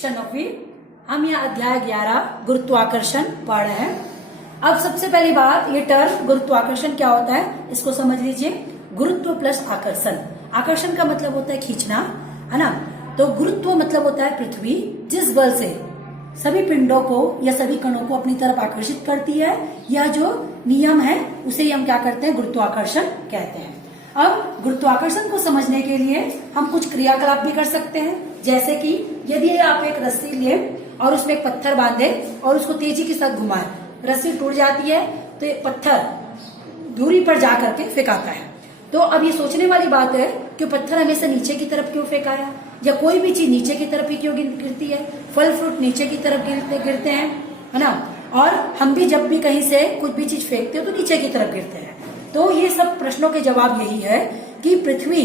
कक्षा 9वीं हम यहाँ अध्याय 11 गुरुत्वाकर्षण पढ़ रहे हैं। अब सबसे पहली बात, ये टर्म गुरुत्वाकर्षण क्या होता है इसको समझ लीजिए। गुरुत्व प्लस आकर्षण, आकर्षण का मतलब होता है खींचना, है ना। तो गुरुत्व मतलब होता है पृथ्वी जिस बल से सभी पिंडों को या सभी कणों को अपनी तरफ आकर्षित करती है, यह जो नियम है उसे ही हम क्या करते हैं, गुरुत्वाकर्षण कहते हैं। अब गुरुत्वाकर्षण को समझने के लिए हम कुछ क्रियाकलाप भी कर सकते हैं, जैसे कि यदि आप एक रस्सी ले और उसमें एक पत्थर बांधे और उसको तेजी के साथ घुमाए, रस्सी टूट जाती है तो ये पत्थर दूरी पर जा करके फेंकाता है। तो अब ये सोचने वाली बात है कि पत्थर हमेशा नीचे की तरफ क्यों फेंकाया, या कोई भी चीज नीचे की तरफ ही क्यों गिरती है, फल फ्रूट नीचे की तरफ गिरते हैं, है ना। और हम भी जब भी कहीं से कुछ भी चीज फेंकते हो तो नीचे की तरफ गिरते हैं। तो ये सब प्रश्नों के जवाब यही है कि पृथ्वी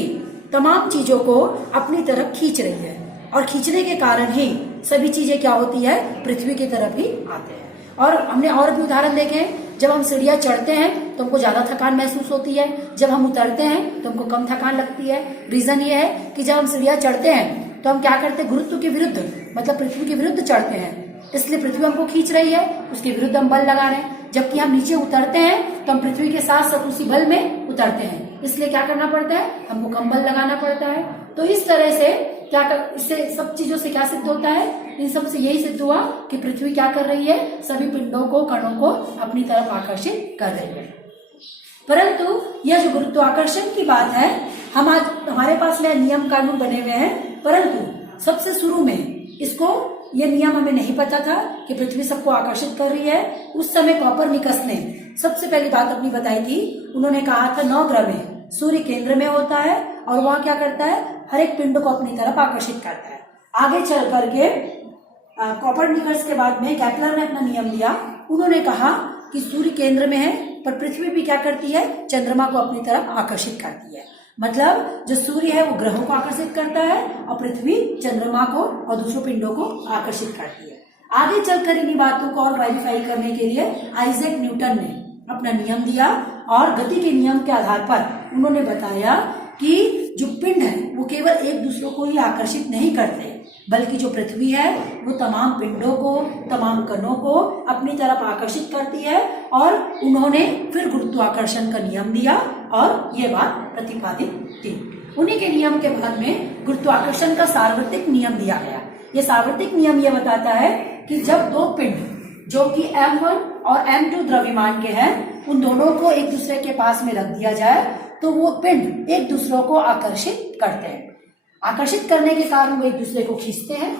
तमाम चीजों को अपनी तरफ खींच रही है, और खींचने के कारण ही सभी चीजें क्या होती है, पृथ्वी की तरफ ही आते हैं। और हमने और भी उदाहरण देखे हैं, जब हम सीढ़ियां चढ़ते हैं तो हमको ज्यादा थकान महसूस होती है, जब हम उतरते हैं तो हमको कम थकान लगती है। रीजन ये है कि जब हम सीढ़ियां चढ़ते हैं तो हम क्या करते हैं, गुरुत्व के विरुद्ध मतलब पृथ्वी के विरुद्ध चढ़ते हैं, इसलिए पृथ्वी हमको खींच रही है, उसके विरुद्ध हम बल लगा रहे हैं। जबकि हम नीचे उतरते हैं तो हम पृथ्वी के साथ साथ उसी बल में उतरते हैं, इसलिए क्या करना पड़ता है, हमको कम बल लगाना पड़ता है। तो इस तरह से इससे सब चीजों से क्या सिद्ध होता है, इन सब से यही सिद्ध हुआ कि पृथ्वी क्या कर रही है, सभी पिंडों को कणों को अपनी तरफ आकर्षित कर रही है। परंतु यह जो गुरुत्वाकर्षण की बात है, हम आज हमारे पास में नियम कानून बने हुए हैं, परंतु सबसे शुरू में इसको ये नियम हमें नहीं पता था कि पृथ्वी सबको आकर्षित कर रही है। उस समय कोपरनिकस ने सबसे पहली बात अपनी बताई थी। उन्होंने कहा था 9 ग्रह में सूर्य केंद्र में होता है और वह क्या करता है, हर एक पिंड को अपनी तरफ आकर्षित करता है। आगे चल करके कोपरनिकस के बाद में केपलर ने अपना नियम दिया। उन्होंने कहा कि सूर्य केंद्र में है पर पृथ्वी भी क्या करती है, चंद्रमा को अपनी तरफ आकर्षित करती है। मतलब जो सूर्य है वो ग्रहों को आकर्षित करता है और पृथ्वी चंद्रमा को और दूसरों पिंडों को आकर्षित करती है। आगे चलकर इन्हीं बातों को और वेरीफाई करने के लिए आइजैक न्यूटन ने अपना नियम दिया, और गति के नियम के आधार पर उन्होंने बताया कि जो पिंड है वो केवल एक दूसरे को ही आकर्षित नहीं करते, बल्कि जो पृथ्वी है वो तमाम पिंडों को, तमाम कणों को अपनी तरफ आकर्षित करती है। और उन्होंने फिर गुरुत्वाकर्षण का नियम दिया और ये बात प्रतिपादित थी। उन्हीं के नियम के बाद में गुरुत्वाकर्षण का सार्वत्रिक नियम दिया गया। ये सार्वत्रिक नियम ये बताता है कि जब दो पिंड जो कि M1 और M2 द्रव्यमान के हैं, उन दोनों को एक दूसरे के पास में रख दिया जाए तो वो पिंड एक दूसरे को आकर्षित करते हैं। आकर्षित करने के कारण वो एक दूसरे को खींचते हैं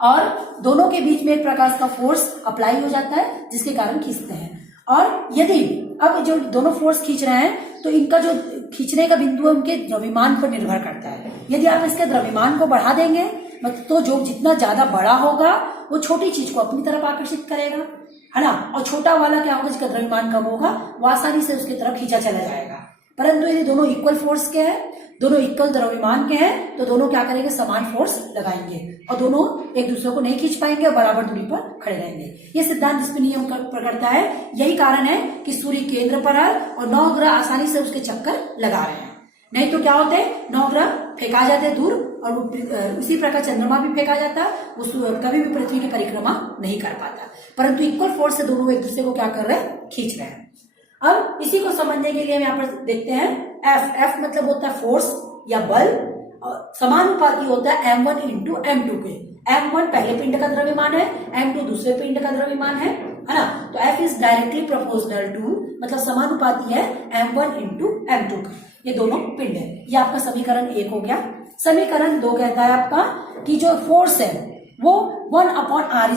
और दोनों के बीच में एक प्रकार का फोर्स अप्लाई हो जाता है जिसके कारण खींचते हैं। और यदि अब जो दोनों फोर्स खींच रहे हैं तो इनका जो खींचने का बिंदु है उनके द्रव्यमान पर निर्भर करता है। यदि आप इसके द्रव्यमान को बढ़ा देंगे तो जो जितना ज्यादा बड़ा होगा वो छोटी चीज को अपनी तरफ आकर्षित करेगा, है ना। और छोटा वाला क्या होगा, जिसका द्रव्यमान कम होगा वो आसानी से उसकी तरफ खींचा चला जाएगा। परंतु यदि दोनों इक्वल फोर्स के हैं, दोनों इक्वल द्रव्यमान के हैं, तो दोनों क्या करेंगे, समान फोर्स लगाएंगे और दोनों एक दूसरे को नहीं खींच पाएंगे और बराबर दूरी पर खड़े रहेंगे। ये सिद्धांत जिसमें नियम करता है, यही कारण है कि सूर्य केंद्र पर है और 9 ग्रह आसानी से उसके चक्कर लगा रहे हैं। नहीं तो क्या होते हैं, 9 ग्रह फेंका जाते हैं दूर, और उसी प्रकार चंद्रमा भी फेंका जाता, वो कभी भी पृथ्वी की परिक्रमा नहीं कर पाता। परंतु इक्वल फोर्स से दोनों एक दूसरे को क्या कर रहे हैं, खींच रहे हैं। अब इसी को समझने के लिए हम यहाँ पर देखते हैं F मतलब होता है फोर्स या बल, समानुपाती होता है M1 इंटू M2 के। M1 पहले पिंड का द्रव्यमान है, M2 दूसरे पिंड का द्रव्यमान है ना। तो F is directly proportional to, मतलब समानुपाती है M1 इंटू M2 का। ये दोनों पिंड है। ये आपका समीकरण 1 हो गया। समीकरण 2 कहता है आपका कि जो फोर्स है वो 1/r²।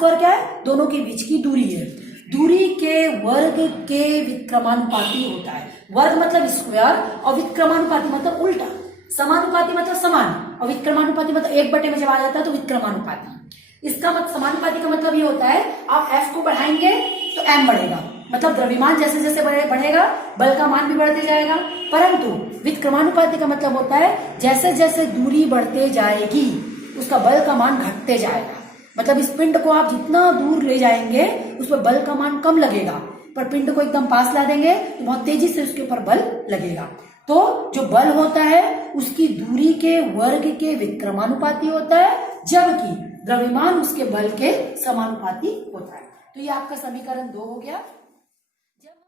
r² क्या है, दोनों के बीच की दूरी है। दूरी के वर्ग के विक्रमानुपाती होता है। वर्ग मतलब स्क्वायर और विक्रमानुपाती मतलब उल्टा। समानुपाती मतलब समान और विक्रमानुपाती मतलब 1/में जब आ जाता है तो विक्रमानुपाती। इसका मतलब समानुपाती का मतलब ये होता है, आप F को बढ़ाएंगे तो M बढ़ेगा, मतलब द्रव्यमान जैसे जैसे बढ़ेगा बल का मान भी बढ़ते जाएगा। परंतु विक्रमानुपाती का मतलब होता है जैसे जैसे दूरी बढ़ते जाएगी उसका बल का मान घटते जाएगा। मतलब इस पिंड को आप जितना दूर ले जाएंगे उस पर बल का मान कम लगेगा, पर पिंड को एकदम पास ला देंगे तो बहुत तेजी से उसके ऊपर बल लगेगा। तो जो बल होता है उसकी दूरी के वर्ग के विक्रमानुपाती होता है जबकि द्रव्यमान उसके बल के समानुपाती होता है। तो ये आपका समीकरण 2 हो गया।